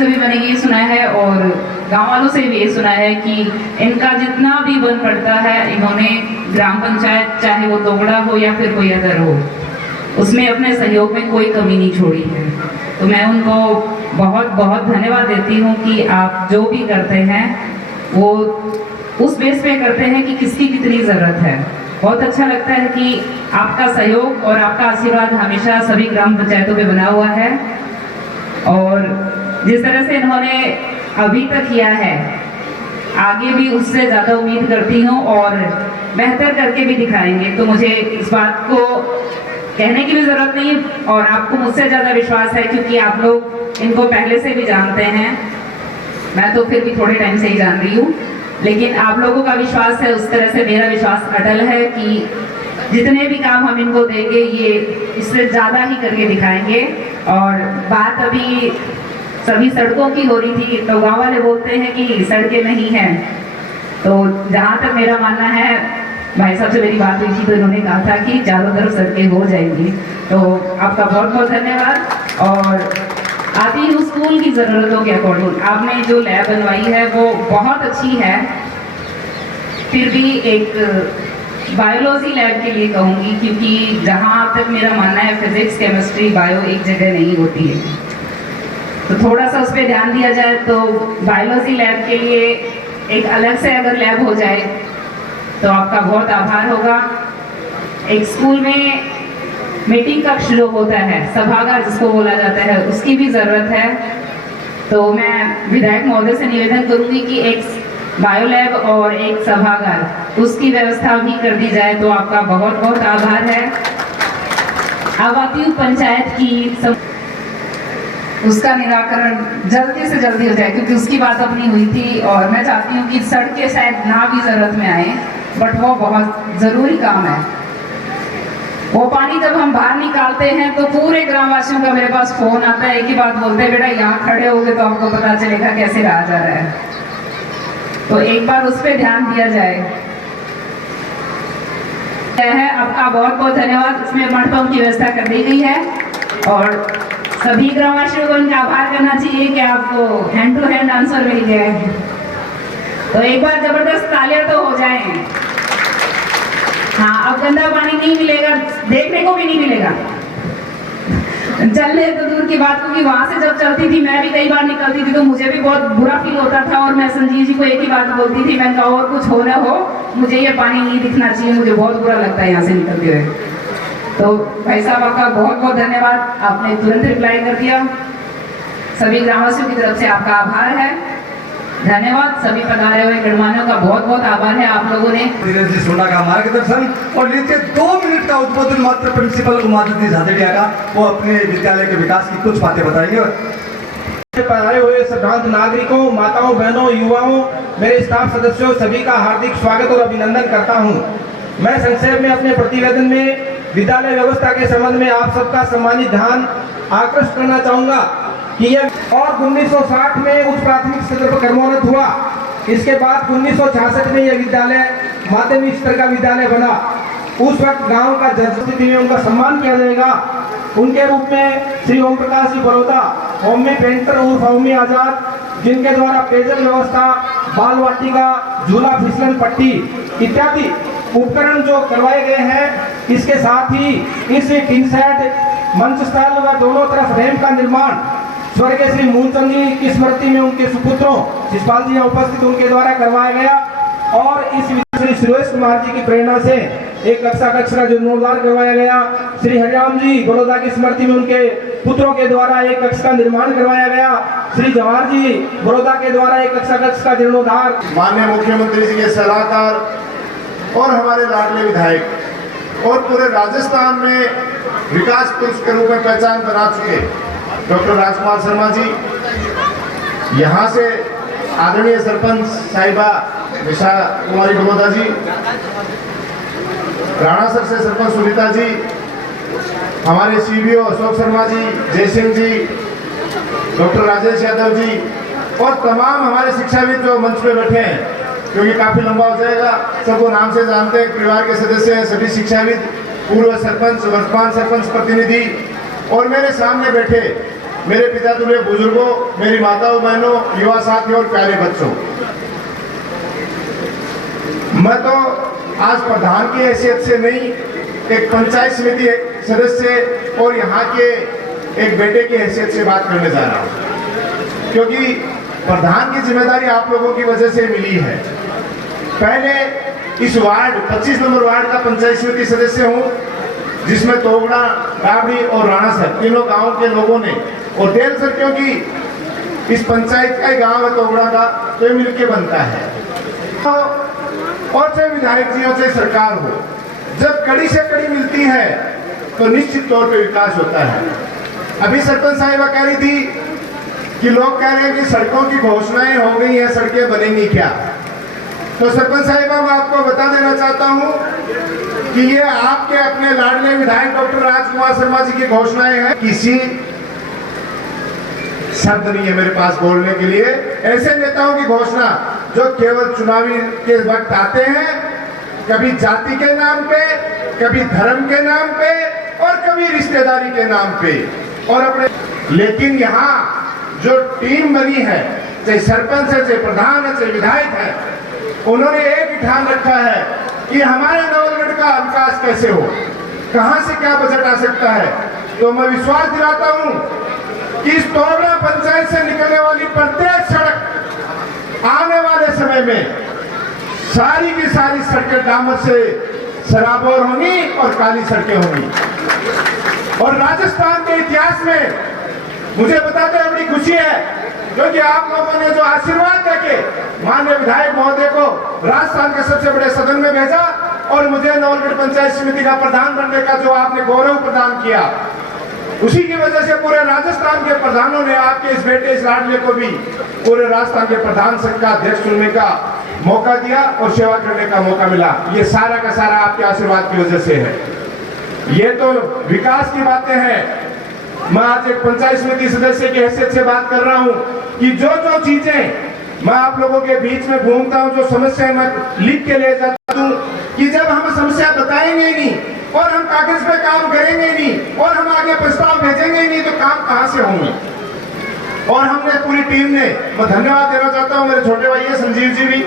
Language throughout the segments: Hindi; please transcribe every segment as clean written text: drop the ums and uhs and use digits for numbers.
से भी मैंने ये सुना है और गांव वालों से भी ये सुना है कि इनका जितना भी वन पड़ता है इन्होंने ग्राम पंचायत चाहे वो तोगड़ा हो या फिर कोई अदर हो उसमें अपने सहयोग में कोई कमी नहीं छोड़ी है। तो मैं उनको बहुत बहुत धन्यवाद देती हूँ कि आप जो भी करते हैं वो उस बेस पे करते हैं कि किसकी कितनी ज़रूरत है। बहुत अच्छा लगता है कि आपका सहयोग और आपका आशीर्वाद हमेशा सभी ग्राम पंचायतों पे बना हुआ है और जिस तरह से इन्होंने अभी तक किया है आगे भी उससे ज़्यादा उम्मीद करती हूँ और बेहतर करके भी दिखाएंगे। तो मुझे इस बात को कहने की भी ज़रूरत नहीं और आपको मुझसे ज़्यादा विश्वास है क्योंकि आप लोग इनको पहले से भी जानते हैं। मैं तो फिर भी थोड़े टाइम से ही जान रही हूँ, लेकिन आप लोगों का विश्वास है, उस तरह से मेरा विश्वास अटल है कि जितने भी काम हम इनको देंगे ये इससे ज़्यादा ही करके दिखाएंगे। और बात अभी सभी सड़कों की हो रही थी तो गाँव वाले बोलते हैं कि सड़कें नहीं हैं, तो जहाँ तक मेरा मानना है भाई साहब से मेरी बात हुई थी तो इन्होंने कहा था कि चारों तरफ सड़कें हो जाएंगी। तो आपका बहुत बहुत धन्यवाद। और आती हूँ स्कूल की ज़रूरतों के अकॉर्डिंग, आपने जो लैब बनवाई है वो बहुत अच्छी है, फिर भी एक बायोलॉजी लैब के लिए कहूँगी क्योंकि जहाँ तक मेरा मानना है फिजिक्स केमिस्ट्री बायो एक जगह नहीं होती है, तो थोड़ा सा उस पर ध्यान दिया जाए। तो बायोलॉजी लैब के लिए एक अलग से अगर लैब हो जाए तो आपका बहुत आभार होगा। एक स्कूल में मीटिंग कक्ष जो होता है सभागार जिसको बोला जाता है उसकी भी ज़रूरत है, तो मैं विधायक महोदय से निवेदन करूंगी कि एक बायो लैब और एक सभागार उसकी व्यवस्था भी कर दी जाए। तो आपका बहुत बहुत आभार है। अब आती हूँ पंचायत की उसका निराकरण जल्दी से जल्दी हो जाए क्योंकि उसकी बात अपनी हुई थी और मैं चाहती हूँ कि सड़कें शायद ना भी ज़रूरत में आए बट वो बहुत ज़रूरी काम है। वो पानी जब हम बाहर निकालते हैं तो पूरे ग्रामवासियों का मेरे पास फोन आता है, एक ही बात बोलते हैं, बेटा यहाँ खड़े होगे तो आपको पता चलेगा कैसे रहा जा रहा है। तो एक बार उस पर ध्यान दिया जाए। आपका बहुत बहुत धन्यवाद। इसमें मंडपम की व्यवस्था कर दी गई है और सभी ग्रामवासियों को इनका आभार करना चाहिए कि आपको हैंड टू हैंड आंसर मिल गया है। तो एक बार जबरदस्त तालियां तो हो जाएं। हाँ, अब गंदा पानी नहीं मिलेगा, देखने को भी नहीं मिलेगा। चलने तो दूर की बात, क्योंकि वहां से जब चलती थी मैं भी कई बार निकलती थी तो मुझे भी बहुत बुरा फील होता था और मैं संजीव जी को एक ही बात बोलती थी, मैं कहा और कुछ हो ना हो मुझे ये पानी नहीं दिखना चाहिए, मुझे बहुत बुरा लगता है यहाँ से निकलते हुए। तो भाई साहब आपका बहुत बहुत धन्यवाद, आपने तुरंत रिप्लाई कर दिया। सभी ग्रामवासियों की तरफ से आपका आभार है, धन्यवाद। सभी पधारे हुए गणमान्यों का बहुत बहुत आभार है आप लोगों ने। धीरज जी सोना का मार्गदर्शन और नीचे 2 मिनट का उद्बोधन मात्र प्रिंसिपल उमादती झादेड़िया का, वो अपने विद्यालय के विकास की कुछ बातें बताएंगे। पधारे हुए श्रद्धांत नागरिकों, माताओं, बहनों, युवाओं, मेरे स्टाफ सदस्यों, सभी का हार्दिक स्वागत और अभिनंदन करता हूं। मैं संक्षेप में अपने प्रतिवेदन में विद्यालय व्यवस्था के संबंध में आप सबका सम्मानित ध्यान आकृष्ट करना चाहूंगा कि यह और 1960 में उच्च प्राथमिक स्तर पर कर्मोन्नत हुआ। इसके बाद 1966 में यह विद्यालय माध्यमिक स्तर का विद्यालय बना। उस वक्त गांव का जजस्थिति में उनका सम्मान किया जाएगा। उनके रूप में श्री ओम प्रकाश जी बड़ौदा, होमी पेंटर उर्फ होमी आजाद, जिनके द्वारा पेयजल व्यवस्था, बाल वाटिका, झूला फिसलन पट्टी इत्यादि उपकरण जो करवाए गए हैं। इसके साथ ही इस टीन सेट, मंच स्थल व दोनों तरफ रैंप का निर्माण स्वर्गीय श्री मूलचंद जी की स्मृति में उनके सुपुत्रों शिषपाल जी उपस्थित उनके द्वारा करवाया गया। और इस श्री सुरेश कुमार जी की प्रेरणा से एक कक्षा का जीर्णोद्धार करवाया गया। श्री हरिराम जी बड़ौदा की स्मृति में उनके पुत्रों के द्वारा एक कक्ष का निर्माण करवाया गया। श्री जवाहर जी बड़ौदा के द्वारा एक कक्षा का जीर्णोद्धार। माननीय मुख्यमंत्री जी के सलाहकार और हमारे लाडले विधायक और पूरे राजस्थान में विकास पुरुष के रूप में पहचान बना चुके डॉक्टर राजकुमार शर्मा जी, यहाँ से आदरणीय सरपंच साहिबा निशा कुमारी बड़ौदा जी, राणासर से सरपंच सुनीता जी, हमारे सीबीओ अशोक शर्मा जी, जयसिंह जी, डॉक्टर राजेश यादव जी और तमाम हमारे शिक्षाविद जो मंच पे बैठे हैं, क्योंकि काफी लंबा हो जाएगा, सबको नाम से जानते हैं, परिवार के सदस्य हैं, सभी शिक्षाविद, पूर्व सरपंच, वर्तमान सरपंच प्रतिनिधि और मेरे सामने बैठे मेरे पिता तुल्य बुजुर्गों, मेरी माताओं बहनों, युवा साथियों और प्यारे बच्चों, मैं तो आज प्रधान की हैसियत से नहीं, एक पंचायत समिति सदस्य और यहाँ के एक बेटे की हैसियत से बात करने जा रहा हूँ, क्योंकि प्रधान की जिम्मेदारी आप लोगों की वजह से मिली है। पहले इस वार्ड 25 नंबर वार्ड का पंचायत समिति सदस्य हूँ, जिसमें तोगड़ा, राबड़ी और राणासर तीनों गांव के लोगों ने, और देलसर क्योंकि इस पंचायत का ही गांव है तोगड़ा का, तो ये मिलके बनता है। तो और चाहे विधायक जी हो चाहे सरकार हो, जब कड़ी से कड़ी मिलती है तो निश्चित तौर पे विकास होता है। अभी सरपंच साहिबा कह रही थी कि लोग कह रहे हैं कि सड़कों की घोषणाएं हो गई हैं, सड़कें बनेंगी क्या? तो सरपंच साहिबा मैं आपको बता देना चाहता हूं कि ये आपके अपने लाडले विधायक डॉक्टर राजकुमार शर्मा जी की घोषणाएं हैं। किसी शब्द नहीं है मेरे पास बोलने के लिए ऐसे नेताओं की घोषणा जो केवल चुनावी के वक्त आते हैं, कभी जाति के नाम पे, कभी धर्म के नाम पे और कभी रिश्तेदारी के नाम पे और अपने। लेकिन यहाँ जो टीम बनी है, चाहे सरपंच है, चाहे प्रधान है, चाहे विधायक है, उन्होंने एक ही ठान रखा है कि हमारे नवलगढ़ का विकास कैसे हो, कहां से क्या बजट आ सकता है। तो मैं विश्वास दिलाता हूं कि इस तोगड़ा पंचायत से निकलने वाली प्रत्येक सड़क आने वाले समय में सारी की सारी सड़कें डामर से सराबोर होंगी और काली सड़कें होंगी। और राजस्थान के इतिहास में मुझे बताते हुए बड़ी खुशी है, क्योंकि आप लोगों ने जो आशीर्वाद देके माननीय विधायक महोदय को राजस्थान के सबसे बड़े सदन में भेजा और मुझे नवलगढ़ पंचायत समिति का प्रधान बनने का जो आपने गौरव प्रदान किया, उसी की वजह से पूरे राजस्थान के प्रधानों ने आपके इस बेटे इस लाडले को भी पूरे राजस्थान के प्रधान संघ का अध्यक्ष चुनने का मौका दिया और सेवा करने का मौका मिला। ये सारा का सारा आपके आशीर्वाद की वजह से है। ये तो विकास की बातें हैं। मैं आज एक पंचायत समिति सदस्य की हैसियत से बात कर रहा हूं कि जो जो चीजें मैं आप लोगों के बीच में घूमता हूं, जो समस्याएं मैं लिख के ले जाता हूं, कि जब हम समस्या बताएंगे ही नहीं और हम कागज पे काम करेंगे ही नहीं और हम आगे प्रस्ताव भेजेंगे ही नहीं, तो काम कहां से होंगे। और हमने पूरी टीम ने, मैं धन्यवाद देना चाहता हूं मेरे छोटे भाई संजीव जी भी,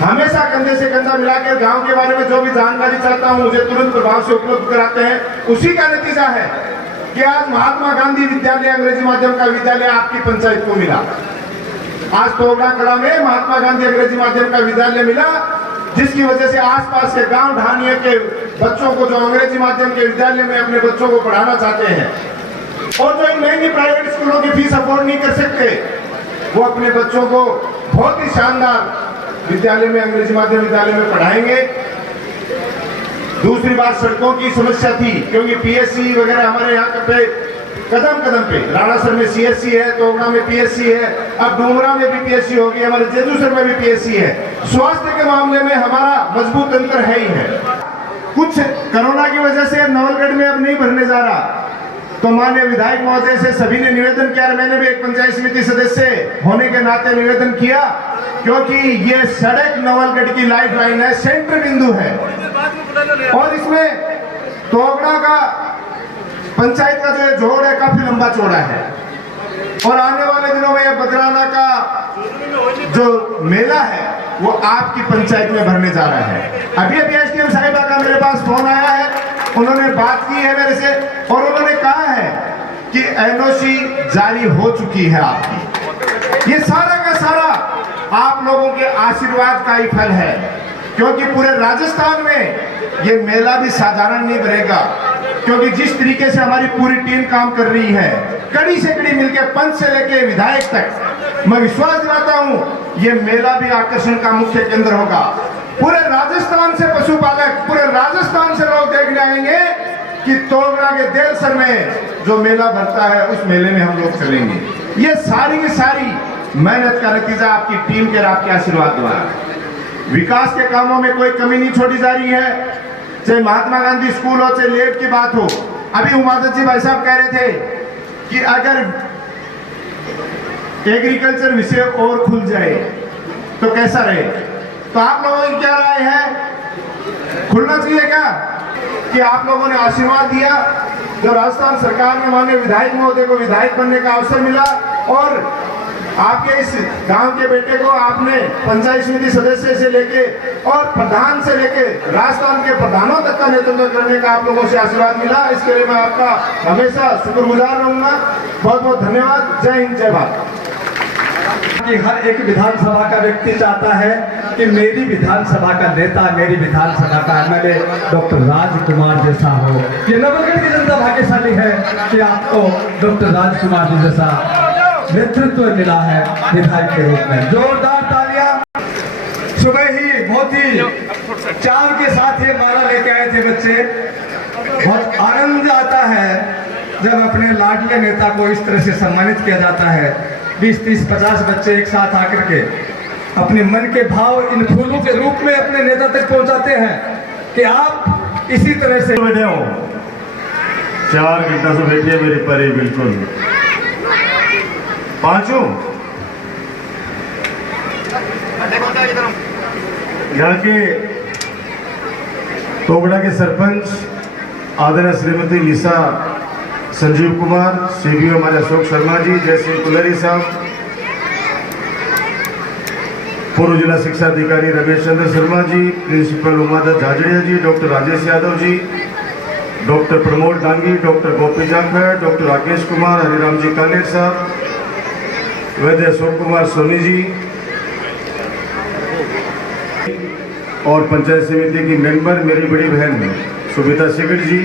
हमेशा कंधे से कंधा मिलाकर गांव के बारे में जो भी जानकारी चाहता हूं मुझे तुरंत प्रभाव से उपलब्ध कराते हैं। उसी का नतीजा है कि आज महात्मा गांधी विद्यालय अंग्रेजी माध्यम का विद्यालय आपकी पंचायत को मिला। आज तोगड़ा कला में महात्मा गांधी अंग्रेजी माध्यम का विद्यालय मिला, जिसकी वजह से आसपास के गांव ढानिया के बच्चों को जो अंग्रेजी माध्यम के विद्यालय में अपने बच्चों को पढ़ाना चाहते हैं और जो इन नई प्राइवेट स्कूलों की फीस अफोर्ड नहीं कर सकते, वो अपने बच्चों को बहुत ही शानदार विद्यालय में, अंग्रेजी माध्यम विद्यालय में पढ़ाएंगे। दूसरी बात सड़कों की समस्या थी, क्योंकि पीएससी वगैरह हमारे यहाँ पे कदम कदम पे, राणासर में सीएससी है, तोगड़ा में पीएससी है, अब डूमरा में भी पीएससी होगी, हमारे जेजूसर में भी पीएससी है। स्वास्थ्य के मामले में हमारा मजबूत अंतर है ही है। कुछ कोरोना की वजह से नवलगढ़ में अब नहीं भरने जा रहा, तो माननीय विधायक महोदय से सभी ने निवेदन किया, मैंने भी एक पंचायत समिति सदस्य होने के नाते निवेदन किया, क्योंकि ये सड़क नवलगढ़ की लाइफ लाइन है, सेंटर बिंदु है और इसमें तोगड़ा का पंचायत का जो जोड़ है काफी लंबा चौड़ा है। और आने वाले दिनों में बदराना का जो मेला है वो आपकी पंचायत में भरने जा रहा है। अभी अभी एसडीएम साहिबा का मेरे पास फोन आया है, उन्होंने बात की है मेरे से और उन्होंने कहा है कि एनओसी जारी हो चुकी है आपकी। ये सारा का सारा आप लोगों के आशीर्वाद का ही फल है, क्योंकि पूरे राजस्थान में ये मेला भी साधारण नहीं भरेगा, क्योंकि जिस तरीके से हमारी पूरी टीम काम कर रही है, कड़ी से कड़ी मिलकर पंच से लेकर विधायक तक, मैं विश्वास दिलाता हूं ये मेला भी आकर्षण का मुख्य केंद्र होगा। पूरे राजस्थान से पशुपालक, पूरे राजस्थान से लोग देखने आएंगे कि तोगड़ा के देलसर में जो मेला भरता है उस मेले में हम लोग चलेंगे। ये सारी की सारी मेहनत का नतीजा आपकी टीम के और आपके आशीर्वाद द्वारा। विकास के कामों में कोई कमी नहीं छोड़ी जा रही है, चाहे महात्मा गांधी स्कूल हो, चाहे लेब की बात हो। अभी उमादत जी भाई साहब कह रहे थे कि अगर एग्रीकल्चर विषय और खुल जाए तो कैसा रहे, तो आप लोगों की क्या राय है, खुलना चाहिए क्या? कि आप लोगों ने आशीर्वाद दिया जो राजस्थान सरकार में माननीय विधायक महोदय को विधायक बनने का अवसर मिला और आपके इस गांव के बेटे को आपने पंचायत समिति सदस्य से लेके और प्रधान से लेके राजस्थान के प्रधानों तक का नेतृत्व करने का आप लोगों से आशीर्वाद मिला। इसके लिए मैं आपका हमेशा शुक्रगुजार रहूंगा। बहुत बहुत धन्यवाद। जय हिंद, जय भारत। कि हर एक विधानसभा का व्यक्ति चाहता है कि मेरी विधानसभा का नेता, मेरी विधानसभा का एमएलए डॉक्टर राजकुमार जैसा हो। ये नवगढ़ की जनता भाग्यशाली है कि आपको डॉक्टर राजकुमार जी जैसा नेतृत्व मिला है विधायक के रूप में। जोरदार तालियां। सुबह ही बहुत ही चाव के साथ ये माला लेके आए थे बच्चे। बहुत आनंद आता है जब अपने लाडले नेता को इस तरह से सम्मानित किया जाता है। 20, 30, 50 बच्चे एक साथ आकर के अपने मन के भाव इन फूलों के रूप में अपने नेता तक पहुंचाते हैं कि आप इसी तरह से बैठे हो। 4 घंटा से बैठे मेरी परी बिल्कुल पांचों यहाँ के तोगड़ा के सरपंच आदरणीय श्रीमती लीसा संजीव कुमार, सीबीओ हमारे अशोक शर्मा जी, जयसिंह कुलरी साहब, पूर्व जिला शिक्षा अधिकारी रमेश चंद्र शर्मा जी, प्रिंसिपल उमादत्त झाजड़िया जी, doctor Rajesh Yadav ji, doctor Pramod Dangi, doctor गोपी जाखड़, डॉक्टर राकेश कुमार, हरिराम जी कालेट साहब, वैद्य अशोक कुमार सोनी जी और पंचायत समिति की मेंबर मेरी बड़ी बहन सुमिता शेखर जी।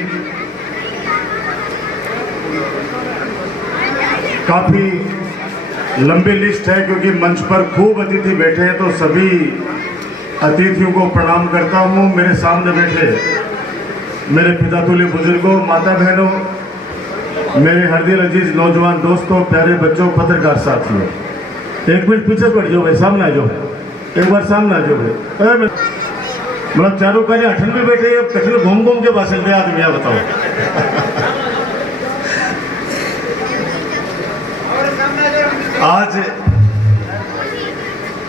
काफी लंबी लिस्ट है क्योंकि मंच पर खूब अतिथि बैठे हैं, तो सभी अतिथियों को प्रणाम करता हूँ। मेरे सामने बैठे मेरे पिता तुल्य बुजुर्गों, माता बहनों, मेरे हरदिल अजीज नौजवान दोस्तों, प्यारे बच्चों, पत्रकार साथियों, एक मिनट पीछे पड़ जाओ भाई, सामने आ जाओ, एक बार सामने आ जाओ भाई। मतलब चारों पहले अठन में बैठे, कठिन घूम घूम के भाषण दे आदमी, यहाँ बताओ। आज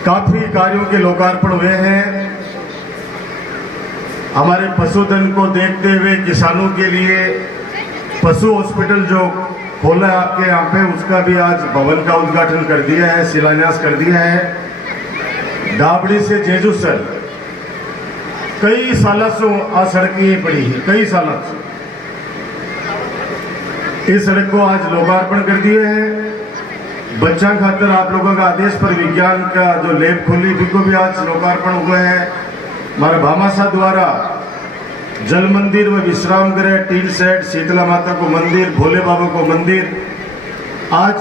काफी कार्यों के लोकार्पण हुए हैं। हमारे पशुधन को देखते हुए किसानों के लिए पशु हॉस्पिटल जो खोला है आपके यहाँ पे, उसका भी आज भवन का उद्घाटन कर दिया है, शिलान्यास कर दिया है। डाबड़ी से जेजूसर कई सालों से आ सड़कें पड़ी है, कई सालों से इस सड़क को आज लोकार्पण कर दिए हैं। बच्चा खातर आप लोगों का आदेश पर विज्ञान का जो लैब खोली भी को भी आज लोकार्पण हुआ है। हमारे भामाशाह द्वारा जल मंदिर व विश्राम गृह, टीन सेट, शीतला माता को मंदिर, भोले बाबा को मंदिर। आज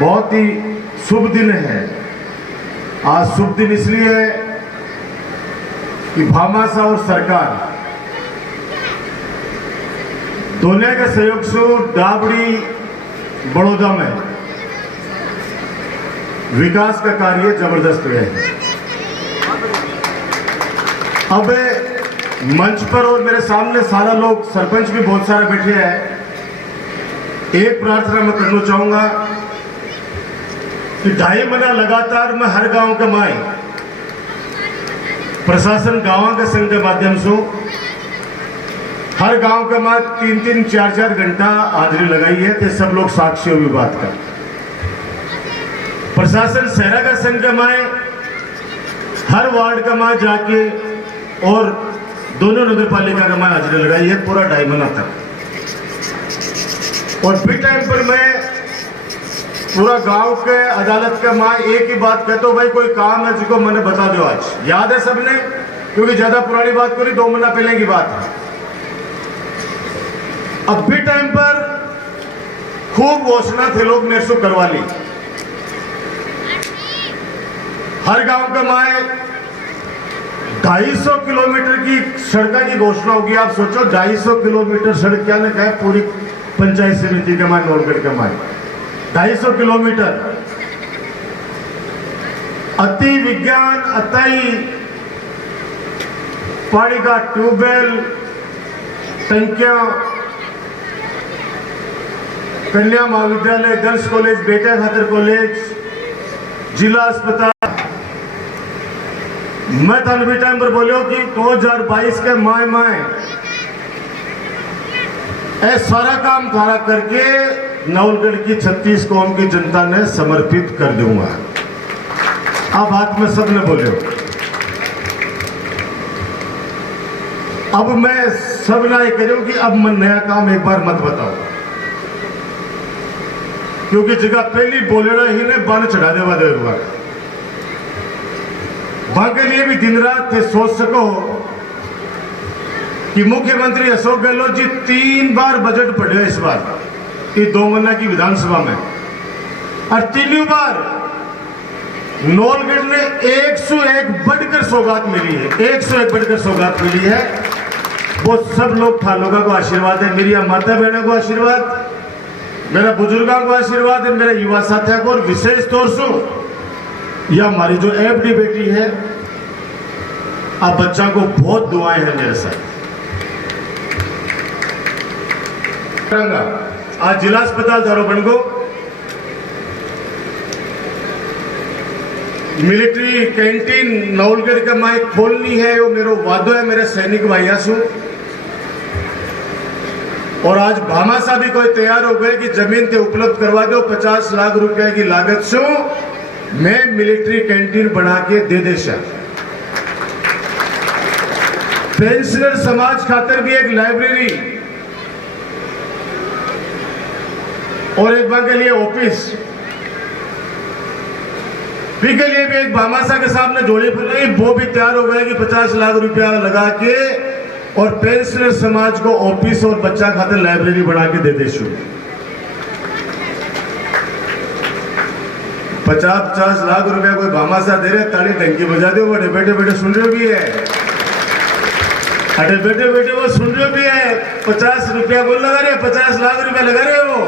बहुत ही शुभ दिन है। आज शुभ दिन इसलिए है कि भामाशाह और सरकार दोनों के सहयोग से डाबड़ी बड़ौदा में विकास का कार्य जबरदस्त हुए है। अब मंच पर और मेरे सामने सारा लोग, सरपंच भी बहुत सारे बैठे हैं। एक प्रार्थना मैं करना चाहूंगा कि 2.5 महीना लगातार मैं हर गांव के माए प्रशासन गांव के संघ के माध्यम से हर गांव के माए 3-3, 4-4 घंटा हाजिरी लगाई है, तो सब लोग साक्षी हुई बात का। प्रशासन शहरा का संघ के माए हर वार्ड का माए जाके और दोनों नगर पालिका का मैं हाजिरी लगाई है पूरा 2.5 महीना तक। और फिर टाइम पर मैं पूरा गांव के अदालत का मैं एक ही बात कहता हूं, भाई कोई काम है जिसको मैंने बता दो। आज याद है सबने, क्योंकि ज्यादा पुरानी बात करी, 2 महीना पहले की बात है। अब भी टाइम पर खूब घोषणा थे लोग मेरे से करवा ली। हर गांव का मैं 250 किलोमीटर की सड़क की घोषणा होगी। आप सोचो 250 किलोमीटर सड़क क्या ना क्या पूरी पंचायत समिति का मान, नौलगढ़ का मान 250 किलोमीटर। अति विज्ञान, अतई पानी का ट्यूबवेल, टंकियां, कन्या महाविद्यालय, गर्ल्स कॉलेज, बेटा खातर कॉलेज, जिला अस्पताल। मैं थाने भी टाइम पर बोलियो कि 2022 के माए ऐ सारा काम थारा करके नवलगढ़ की 36 कौम की जनता ने समर्पित कर दूंगा। अब बात में सबने बोले, अब मैं सब ना ये करूं कि अब मैं नया काम एक बार मत बताओ, क्योंकि जगह पहली बोलेड़ा ही ने बान चढ़ा देवा देगा। वहां के लिए भी दिन रात थे सोच सको कि मुख्यमंत्री अशोक गहलोत जी 3 बार बजट पढ़े इस बार ये 2 महीना की विधानसभा में, और तीनों बार नौलगढ़ ने 101 बढ़कर सौगात मिली है, 101 बढ़कर सौगात मिली है। वो सब लोग था लोगों को आशीर्वाद है, मेरी माता बहनों को आशीर्वाद, मेरा बुजुर्गों को आशीर्वाद है, मेरे युवा साथियों को, और विशेष तौर से यह हमारी जो एफडी बेटी है, अब बच्चा को बहुत दुआएं हैं मेरे साथ। आज जिला अस्पताल धारोबन को मिलिट्री कैंटीन नवलगढ़ का माइक खोलनी है, वो मेरा वादो है मेरे सैनिक भाइयों से। और आज भामाशाह भी कोई तैयार हो गए कि जमीन ते उपलब्ध करवा दो, 50 लाख रुपए की लागत से मैं मिलिट्री कैंटीन बना के दे देशा। पेंशनर समाज खातर भी एक लाइब्रेरी और एक बार के लिए ऑफिस भी के लिए भी एक भामाशाह के सामने जोड़ी पर रही, वो भी तैयार हो गए कि 50 लाख रुपया लगा के और पेंशनर समाज को ऑफिस और बच्चा खातिर लाइब्रेरी बना के दे दे। 50 लाख रुपया कोई भामाशाह दे रहे, ताली डंकी बजा दो, बड़े बेटे बेटे सुन रहे भी है, अरे बेटे बेटे वो सुन रहे भी है। 50 रुपया बोल लगा रहे, 50 लाख रुपया लगा रहे वो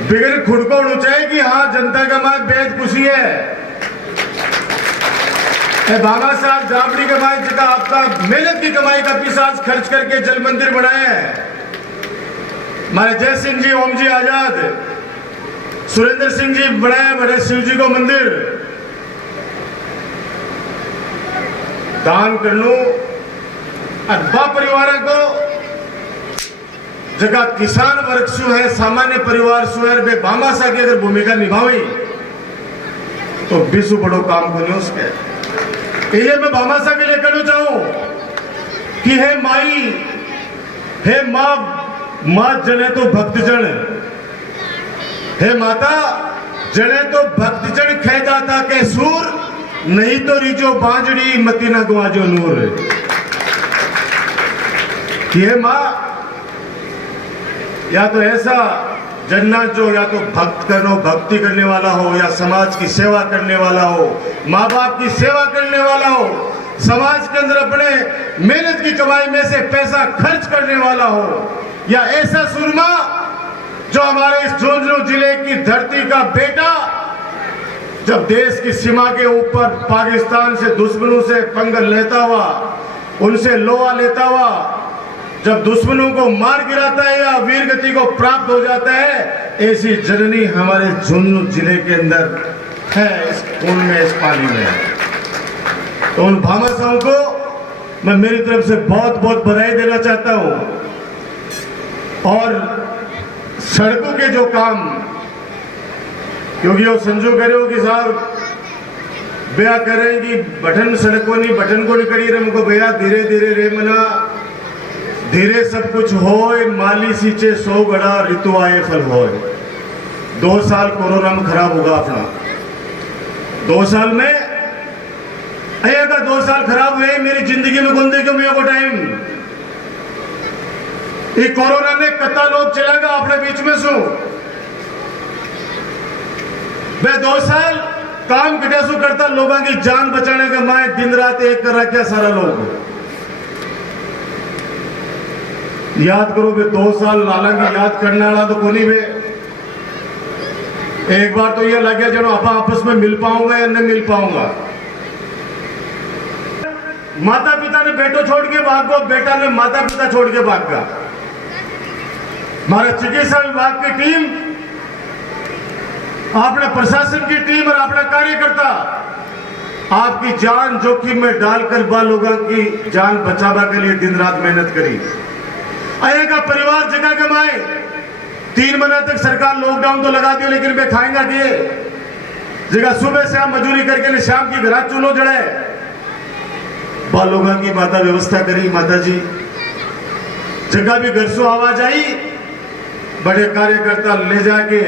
बिगड़ खुद को ऊंचाई कि हाँ जनता का माँ बेहद खुशी है। भामाशाह जाबड़ी के माई जगह आपका मेहनत की कमाई का पैसा खर्च करके जल मंदिर बनाए हैं। हमारे जय सिंह जी, ओम जी आजाद, सुरेंद्र सिंह जी बनाए बड़े शिव जी को मंदिर दान कर लो। अब्बा परिवार को जगह किसान वर्ग शु है, सामान्य परिवार शु है, बे भामाशाह की अगर भूमिका निभावी तो विश्व बड़ो काम को नहीं उसके। इसलिए मैं भामाशाह के लिए कहना चाहूं कि हे माई, हे मां, मां जने तो भक्तजन, हे माता जने तो भक्तजन खेदाता के सूर, नहीं तो रिजो बांजड़ी मती ना गवाजो नूर। ये मां या तो ऐसा जन्ना जो या तो भक्ति करने वाला हो, या समाज की सेवा करने वाला हो, माँ बाप की सेवा करने वाला हो, समाज के अंदर अपने मेहनत की कमाई में से पैसा खर्च करने वाला हो, या ऐसा सुरमा जो हमारे इस झुंझुनू जिले की धरती का बेटा जब देश की सीमा के ऊपर पाकिस्तान से दुश्मनों से पंगा लेता हुआ, उनसे लोहा लेता हुआ, जब दुश्मनों को मार गिराता है या वीर गति को प्राप्त हो जाता है, ऐसी जननी हमारे झुंझुनू जिले के अंदर है, इस खून में, इस पानी में। तो उन भामाशाहों को मैं मेरी तरफ से बहुत बहुत बधाई देना चाहता हूं। और सड़कों के जो काम, क्योंकि वो संजू करे हो कि साहब ब्याह करें कि बटन सड़कों नहीं, बटन को नहीं करी रे मुझको भैया, धीरे धीरे रे मना, धीरे सब कुछ होए, माली सींचे 100 गड़ा, ऋतु आए फल होए। 2 साल कोरोना में खराब होगा अपना, 2 साल में अगर 2 साल खराब हुए मेरी जिंदगी में कौन देखे मेरे को टाइम। ये कोरोना ने कत्ता लोग चलेगा अपने बीच में सो, मैं 2 साल काम किटासु करता, लोगों की जान बचाने का मैं दिन रात एक कर रखा सारा लोग। याद करो बे 2 साल हालांकि याद करने वाला तो कोनी बे। एक बार तो ये लग गया जब आप आपस में मिल पाऊंगा या नहीं मिल पाऊंगा। माता पिता ने बेटो छोड़ के भाग गो, बेटा ने माता पिता छोड़ के भाग गया। हमारे चिकित्सा विभाग की टीम, अपने प्रशासन की टीम और अपना कार्यकर्ता आपकी जान जोखिम में डालकर बा लोगों की जान बचावा के लिए दिन रात मेहनत करी। अये का परिवार जगह कमाए 3 महीना तक सरकार लॉकडाउन तो लगा दियो, लेकिन वे खाएंगा के जगह सुबह शाम मजूरी करके शाम की घर चूल्हो जड़े बालोगा की माता व्यवस्था करी। माता जी जगह भी घर सो आवाज आई, बड़े कार्यकर्ता ले जाके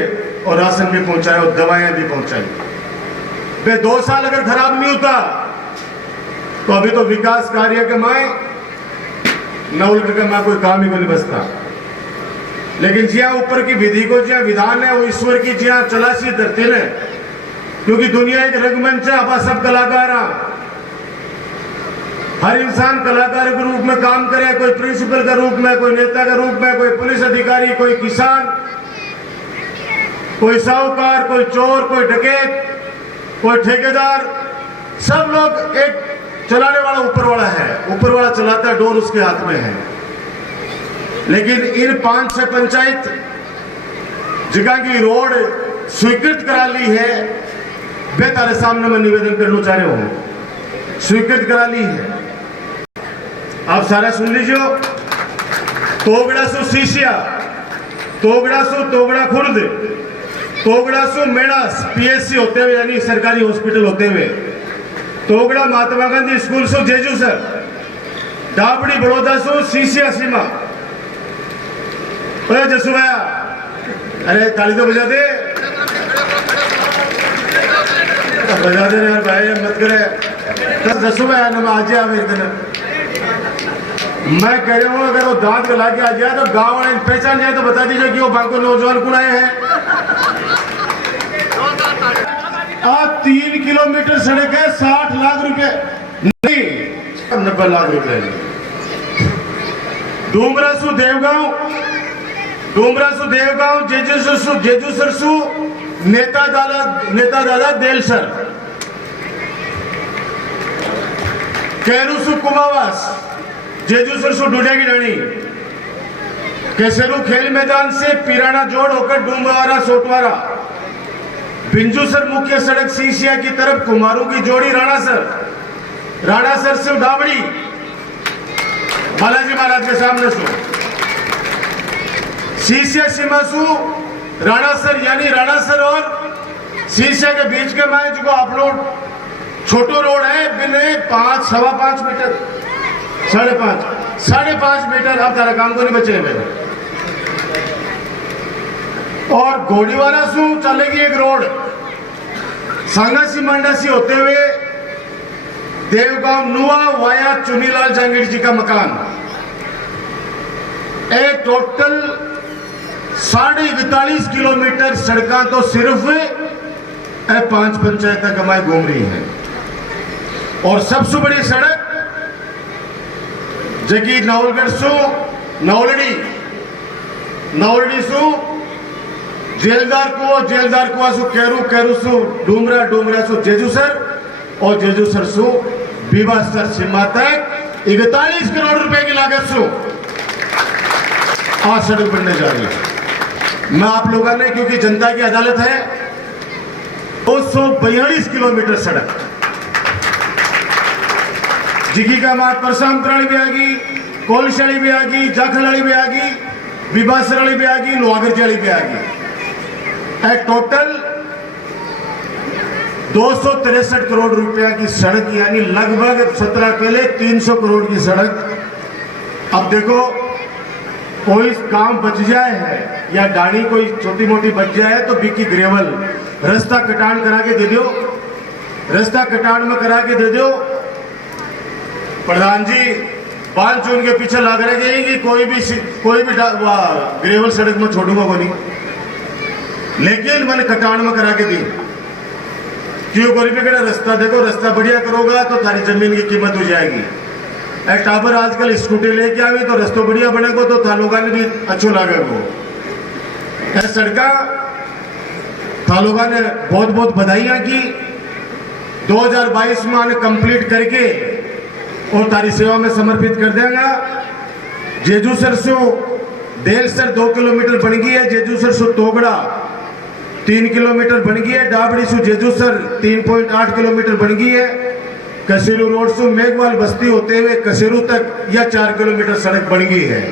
और राशन भी पहुंचाए और दवाएं भी पहुंचाई। वे 2 साल अगर खराब नहीं होता तो अभी तो विकास कार्य के माए नवलगढ़ का माँ कोई काम ही नहीं बसता। लेकिन जिया ऊपर की विधि को जिया विधान है वो ईश्वर की जिया चलासी धरती ने, क्योंकि दुनिया एक रंगमंच है, आप सब कलाकार हर इंसान कलाकार के रूप में काम करे, कोई प्रिंसिपल के रूप में, कोई नेता के रूप में, कोई पुलिस अधिकारी, कोई किसान, कोई साहूकार, कोई चोर, कोई डकैत, कोई ठेकेदार, सब लोग एक चलाने वाला ऊपर वाला है, ऊपर वाला चलाता है, डोर उसके हाथ में है। लेकिन इन 5-6 पंचायत जगह की रोड स्वीकृत करा ली है, वे तारे सामने में निवेदन करना चाह रहे हो, स्वीकृत करा ली है। आप सारा सुन लीजिए। तोगड़ा सु सीसिया, तोगड़ा सु तोगड़ा खुर्द, तोगड़ा सु मेड़ास पीएससी होते हुए यानी सरकारी हॉस्पिटल होते हुए, तोगड़ा महात्मा गांधी स्कूल सु जेजू सर, डाबड़ी बड़ौदा सु सीसिया सीमा। अरे जसू भैया, अरे ताली तो बजा दे यार भाई, मत करे। जसू भैया ना आज मैं कह रहा हूँ अगर वो दांत गला के आ जाए तो गांव वाले पहचान जाए तो बता दीजिए कि वो बांको नौजवान कौन आए हैं। आज 3 किलोमीटर सड़क है, 60 लाख रुपए नहीं 90 लाख रुपए। डूमरा सु देवगांव, डूमरा सु देवगांव, जेजू सरसु नेता दादा देलसर, कैरूसु कुमावास, जेजू सरसु डूडे की डाणी, केसरू खेल मैदान से पिराना जोड़ होकर डूमवारा सोटवारा, बिंजूसर मुख्य सड़क सीसिया की तरफ कुमारू की जोड़ी राणासर से डाबड़ी बालाजी महाराज के सामने सु सीसिया सीमा सु राणासर यानी राणासर और सीसिया के बीच के माए जो आप लोग छोटो रोड है, बिने 5-5.25 मीटर 5.5 मीटर। अब तारा काम को नहीं बचे मेरे। और घोड़ीवाला सु चलेगी एक रोड सांगासी मंडासी होते हुए देवगांव नुआ वाया चुनीलाल जहांगीर जी का मकान। एक टोटल 41.5 किलोमीटर सड़क तो सिर्फ 5 पंचायत कमाई घूम रही है। और सबसे बड़ी सड़क जबकि नवलगढ़ सु नवलड़ी सु जेलदार कुआ सु कैरू सु डूमरा सु जेजूसर और जेजूसर सु बीबासर सीमा तक 41 करोड़ रुपए की लागत सु आज सड़क बनने जा रही है। मैं आप लोगों ने क्योंकि जनता की अदालत है 242 किलोमीटर सड़क जिगी का मार परसाम कराली भी आ गई, कोलशाली भी आ गई, जाखलाली भी आ गई, बीबासराली भी आ गई, लोहागरजाली भी आ गई। एक टोटल 263 करोड़ रुपया की सड़क यानी लगभग 17 पहले 300 करोड़ की सड़क। अब देखो कोई काम बच जाए है या डाणी कोई छोटी मोटी बच जाए तो बिकी ग्रेवल रास्ता कटान करा के दे दो, रास्ता कटान में करा के दे दो। प्रधान जी 5 जून के पीछे लग रहे कि कोई भी ग्रेवल सड़क में छोड़ूंगा को नहीं, लेकिन मैंने कटान में करा के दी। क्यों कोई भी रास्ता देखो, रास्ता बढ़िया करोगा तो थारी जमीन की कीमत हो जाएगी। एक टाबर आजकल स्कूटी लेके आवे तो रास्ता बढ़िया बनेगा तो थालोगा ने भी अच्छो लगेगा। सड़का थालोगा ने बहुत बहुत बधाइयां की। 2022 में आने कंप्लीट करके और तारी सेवा में समर्पित कर देगा। जेजूसर सु देलसर 2 किलोमीटर बन गई है, जेजूसर सु तोगड़ा 3 किलोमीटर बन गई है, डाबड़ी सु जेजूसर 3.8 किलोमीटर बन गई है, कसेरू रोड से मेघवाल बस्ती होते हुए कसेरू तक यह 4 किलोमीटर सड़क बन गई है।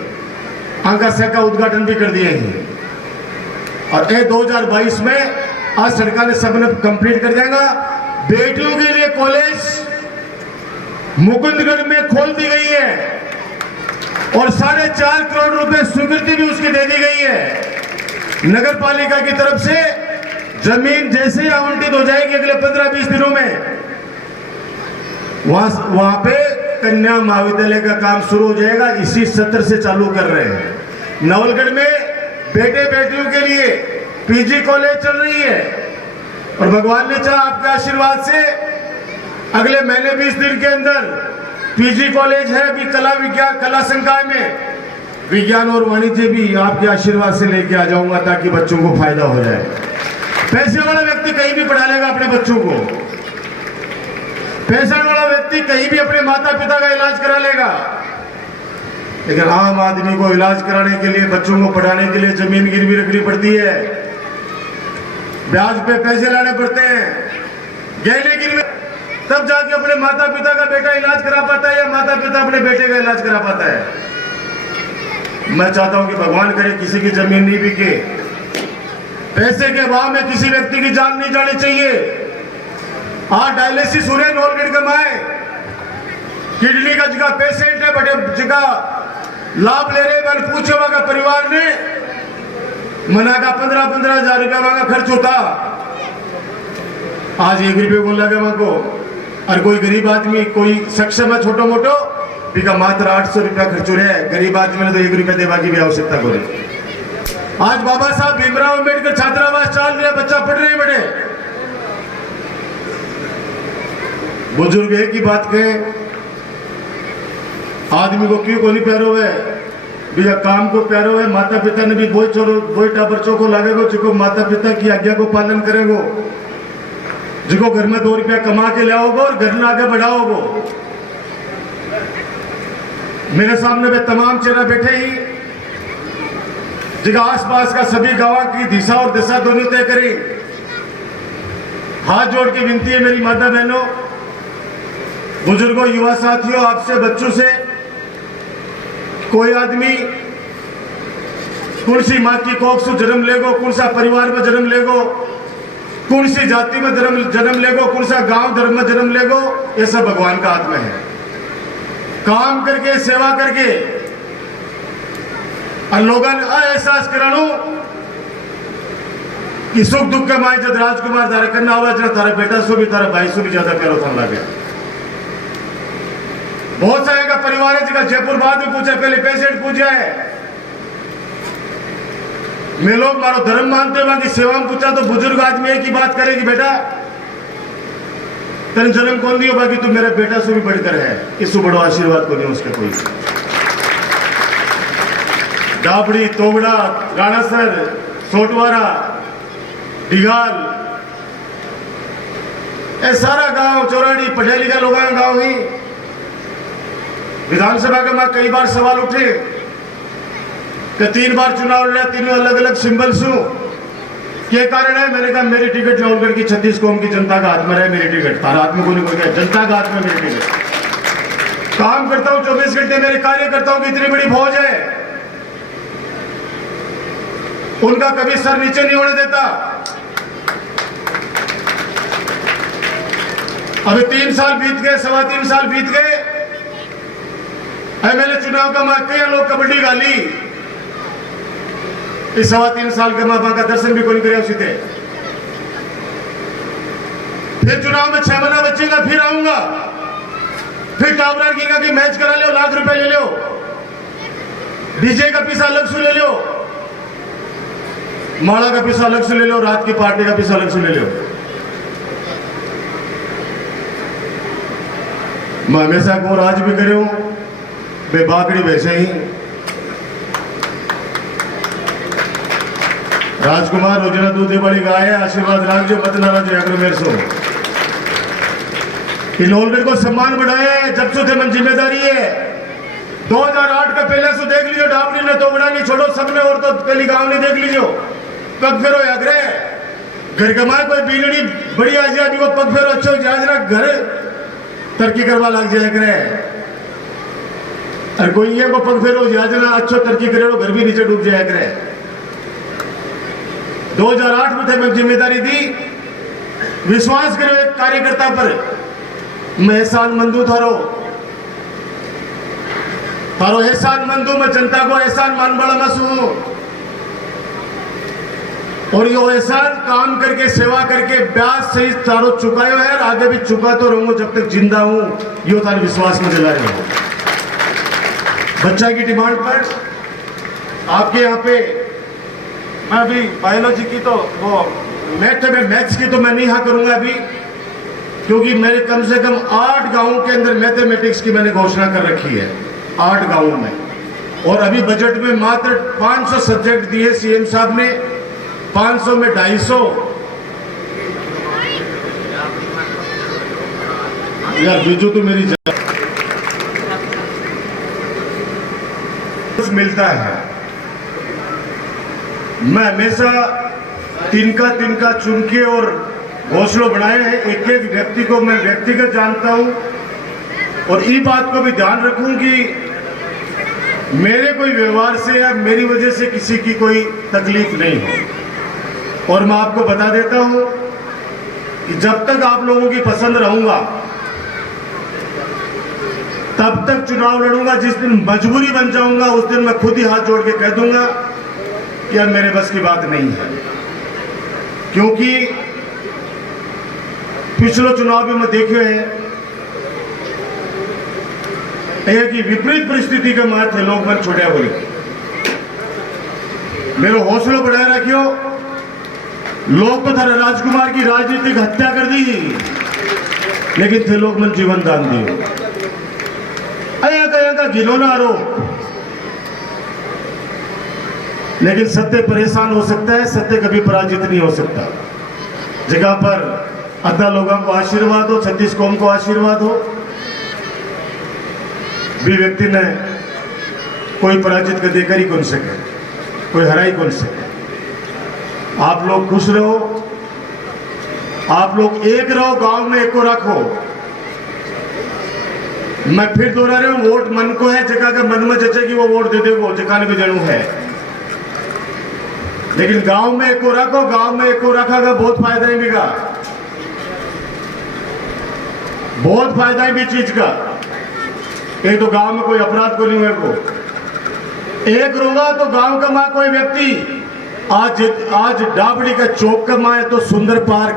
अंकाशय का उद्घाटन भी कर दिए हैं और ये 2022 में आज सरकार ने सबने कंप्लीट कर देगा। बेटियों के लिए कॉलेज मुकुंदगढ़ में खोल दी गई है और 4.5 करोड़ रुपए स्वीकृति भी उसकी दे दी गई है। नगर पालिका की तरफ से जमीन जैसे ही आवंटित हो जाएगी अगले 15-20 दिनों में वहां पे कन्या महाविद्यालय का काम शुरू हो जाएगा। इसी सत्र से चालू कर रहे हैं। नवलगढ़ में बेटे बेटियों के लिए पीजी कॉलेज चल रही है और भगवान ने चाहा आपके आशीर्वाद से अगले महीने 20 दिन के अंदर पीजी कॉलेज है भी कला संकाय में। विज्ञान और वाणिज्य भी आपके आशीर्वाद से लेके आ जाऊंगा ताकि बच्चों को फायदा हो जाए। पैसे वाला व्यक्ति कहीं भी पढ़ा लेगा अपने बच्चों को, पैसा वाला व्यक्ति कहीं भी अपने माता पिता का इलाज करा लेगा, लेकिन आम आदमी को इलाज कराने के लिए, बच्चों को पढ़ाने के लिए जमीन गिरवी रखनी पड़ती है, ब्याज पे पैसे लाने पड़ते हैं, गहने गिरवी, तब जाके अपने माता पिता का बेटा इलाज करा पाता है या माता पिता अपने बेटे का इलाज करा पाता है। मैं चाहता हूं कि भगवान करे किसी की जमीन नहीं बिके, पैसे के अभाव में किसी व्यक्ति की जान नहीं जानी चाहिए। आज डायलिसिस हो रहे नवलगढ़ का माए, किडनी का जगह पेशेंट है, बड़े जगह लाभ ले रहे मैंने पूछे वहां परिवार ने मना का 15-15 हजार रुपया वहां खर्च होता, आज 1 रुपये को लगे वहां को। और कोई गरीब आदमी कोई सक्षम है छोटो मोटो बिका मात्र 800 रुपया खर्च हो रहा है। गरीब आदमी ने तो 1 रुपया देवा की भी आवश्यकता को रही। आज बाबा साहब भीमराव अम्बेडकर छात्रावास चल रहे, बच्चा पढ़ रहे हैं बड़े बुजुर्ग एक ही बात कहे, आदमी को क्यों को नहीं प्यारो है भैया, काम को प्यारो है। माता पिता ने भी बोईटा बच्चों को लागेगो जिको माता पिता की आज्ञा को पालन करेगो, जिको घर में 2 रुपया कमा के लाओगो और घर में आगे बढ़ाओगो। मेरे सामने वे तमाम चेहरा बैठे ही जिगा आसपास का सभी गांव की दिशा और दशा दोनों तय करें। हाथ जोड़ के विनती है मेरी माता बहनों, बुजुर्गों, युवा साथियों, आपसे बच्चों से, कोई आदमी कौन सी माँ की कोख से जन्म लेगो, कौन सा परिवार में जन्म लेगो, कौन सी जाति में जन्म लेगो, कौन सा गांव धर्म में जन्म लेगो, ये सब भगवान का हाथ में है। काम करके, सेवा करके और लोगों ने एहसास करानो कि सुख दुख के माए जब राजकुमार तारा करना हुआ जना तारा बेटा सो भी तारा भाई सो भी ज्यादा प्यारो था लगे। बहुत सारे का परिवार है जिसका जयपुर बाद में पूछा, पहले पेशेंट पूछा है। मैं लोग मारो धर्म मानते हुए कि सेवा में पूछा तो बुजुर्ग आदमी एक ही बात करेगी, बेटा तेरे जन्म कौन दियो, बाकी तू मेरा बेटा से भी बढ़कर है, इससे बड़ो आशीर्वाद को नहीं उसके कोई। डाबड़ी, तोगड़ा, राणासर, सोटवारा, डिगाल, ये सारा गांव, चौराड़ी, पटेली का लोग गांव ही। विधानसभा के मैं कई बार सवाल उठे कि 3 बार चुनाव लड़ा, तीनों अलग अलग सिंबल सु क्या कारण है। मैंने कहा मेरी टिकट नवलगढ़ की 36 कौम की जनता का हाथ में है, मेरी टिकट तारा हाथ में कोई नहीं, कोई जनता का हाथ में मेरी टिकट। काम करता हूं 24 घंटे, मेरे कार्यकर्ताओं की इतनी बड़ी फौज है, उनका कभी सर नीचे नहीं होने देता। अभी 3 साल बीत गए, 3.25 साल बीत गए, एमएलए चुनाव का कई लोग कबड्डी गाली, इस 3.25 साल के माँ बाप का दर्शन भी कोई करे उसी थे। फिर चुनाव में 6 महीना बचेगा, फिर आऊंगा, फिर टावरा की कि मैच करा लो, लाख रुपए ले लो, डीजे का पैसा अलग से ले लो, माला का पैसा अलग से ले लो, रात की पार्टी का पैसा अलग से ले लो। मैं हमेशा को राज भी करे हूं, बेबाकड़ी वैसे ही। राजकुमार रोजना दूधे बड़ी गाय है, आशीर्वाद राख जो मत नाराज अग्र मेरे सो। नवलगढ़ को सम्मान बढ़ाया है, जब से थे मन जिम्मेदारी है। 2008 का पहले से देख लीजिए, डाबड़ी ने तोगड़ा नहीं छोड़ो, सबने और तो पहली गांव नहीं देख लीजिए, पग फेरो अग्रे घर कमाए कोई बीलड़ी बड़ी आज आदमी को पग फेरो अच्छो जहाजरा घर तरक्की करवा लग जाए करे। और कोई ये को पग फेरो याजना अच्छो तरक्की करे घर भी नीचे डूब जाया करे। 2008 में थे मैं जिम्मेदारी दी, विश्वास करो एक कार्यकर्ता पर, मैं एहसान मंदू थारो एहसान मंदू, मैं जनता को एहसान मान बड़ा मसू, और यो एहसान काम करके सेवा करके ब्याज सही तारो चुकायो है और आगे भी चुका तो रहूंगा जब तक जिंदा हूं, यो तारे विश्वास में दिला रहे हो। बच्चा की डिमांड पर आपके यहाँ पे मैं अभी बायोलॉजी की तो वो मैथ्स की तो मैं नहीं हाँ करूंगा अभी, क्योंकि मेरे कम से कम 8 गांवों के अंदर मैथमेटिक्स की मैंने घोषणा कर रखी है, 8 गांवों में, और अभी बजट में मात्र 500 सब्जेक्ट दिए सीएम साहब ने, 500 में 250। यार बीजू तो मेरी मिलता है। मैं हमेशा तिनका चुन के और घोंसलों बनाए हैं, एक एक व्यक्ति को मैं व्यक्तिगत जानता हूं, और इस बात को भी ध्यान रखूं कि मेरे कोई व्यवहार से या मेरी वजह से किसी की कोई तकलीफ नहीं हो। और मैं आपको बता देता हूं कि जब तक आप लोगों की पसंद रहूंगा तब तक चुनाव लड़ूंगा। जिस दिन मजबूरी बन जाऊंगा उस दिन मैं खुद ही हाथ जोड़ के कह दूंगा कि यार मेरे बस की बात नहीं है, क्योंकि पिछले चुनाव भी मैं देखे हैं कि विपरीत परिस्थिति के मार थे लोग मन छोड़िया बोली, मेरे हौसलों बढ़ाए रखियो। लोग तो थारा राजकुमार की राजनीतिक हत्या कर दी, लेकिन थे लोग मन जीवन दान दियो। अया का घिनौना आरोप, लेकिन सत्य परेशान हो सकता है, सत्य कभी पराजित नहीं हो सकता। जगह पर अद्धा लोगों को आशीर्वाद हो, 36 कौम को आशीर्वाद हो, भी व्यक्ति ने कोई पराजित कर देकर ही कौन सके, कोई हराई कौन सके। आप लोग खुश रहो, आप लोग एक रहो, गांव में एक को रखो। मैं फिर दोहरा रहा हूं, वोट मन को है, जगह का मन में जचेगी वो वोट दे देगो, जगह भी जरूर है, लेकिन गांव में एक को रखो, गांव में एक को रखागा बहुत फायदा ही मिलेगा, बहुत फायदा है भी चीज का। एक तो गांव में कोई अपराध को नहीं है, एक रोगा तो गांव का मां कोई व्यक्ति आज डाबड़ी का चौक का मां है तो सुंदर पार्क,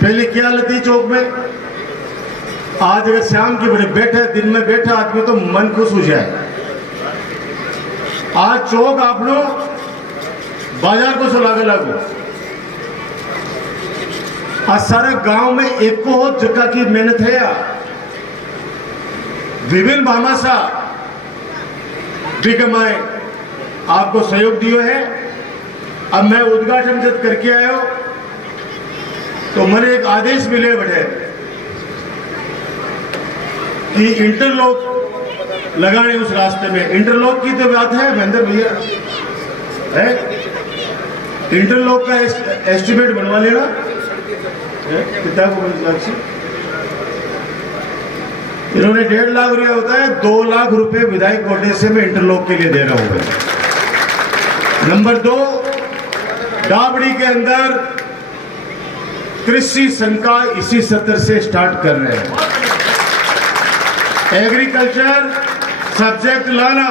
पहले क्या लती चौक में, आज अगर शाम की बड़े बैठे दिन में बैठा आदमी तो मन खुश हो जाए। आज चौक आप लोग बाजार को सुलागे लागो, आज सारे गांव में एक को हो जगह की मेहनत है। विभिन्न भामाशा बिगमाए आपको सहयोग दियो है। अब मैं उद्घाटन जब करके आयो तो मैंने एक आदेश मिले बटे कि इंटरलॉक लगाने उस रास्ते में। इंटरलॉक की तो बात है महेंद्र भैया, है इंटरलॉक का एस्टिमेट बनवा लेना कितना को इन्होंने 1.5 लाख रुपया होता है, 2 लाख रुपए विधायक कोटे से मैं इंटरलॉक के लिए दे रहा हूं। नंबर 2, डाबड़ी के अंदर कृषि संकाय इसी सत्र से स्टार्ट कर रहे हैं। एग्रीकल्चर सब्जेक्ट लाना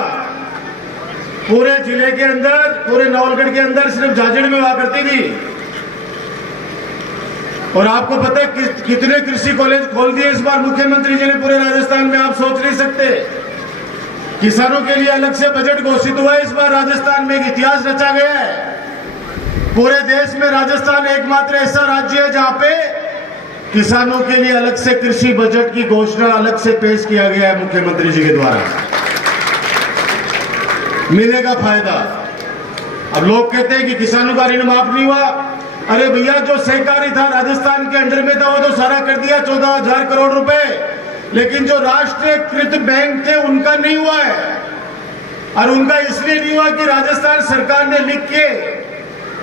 पूरे जिले के अंदर, पूरे नवलगढ़ के अंदर सिर्फ जाजड़ में हुआ करती थी। और आपको पता है कितने कृषि कॉलेज खोल दिए इस बार मुख्यमंत्री जी ने पूरे राजस्थान में, आप सोच नहीं सकते। किसानों के लिए अलग से बजट घोषित हुआ है इस बार राजस्थान में, एक इतिहास रचा गया है। पूरे देश में राजस्थान एकमात्र ऐसा राज्य है जहां पे किसानों के लिए अलग से कृषि बजट की घोषणा अलग से पेश किया गया है मुख्यमंत्री जी के द्वारा। मिलेगा फायदा। अब लोग कहते हैं कि किसानों का ऋण माफ नहीं हुआ। अरे भैया, जो सहकारी था राजस्थान के अंडर में था वो तो सारा कर दिया 14,000 करोड़ रुपए, लेकिन जो राष्ट्रीयकृत बैंक थे उनका नहीं हुआ है। और उनका इसलिए नहीं हुआ कि राजस्थान सरकार ने लिख के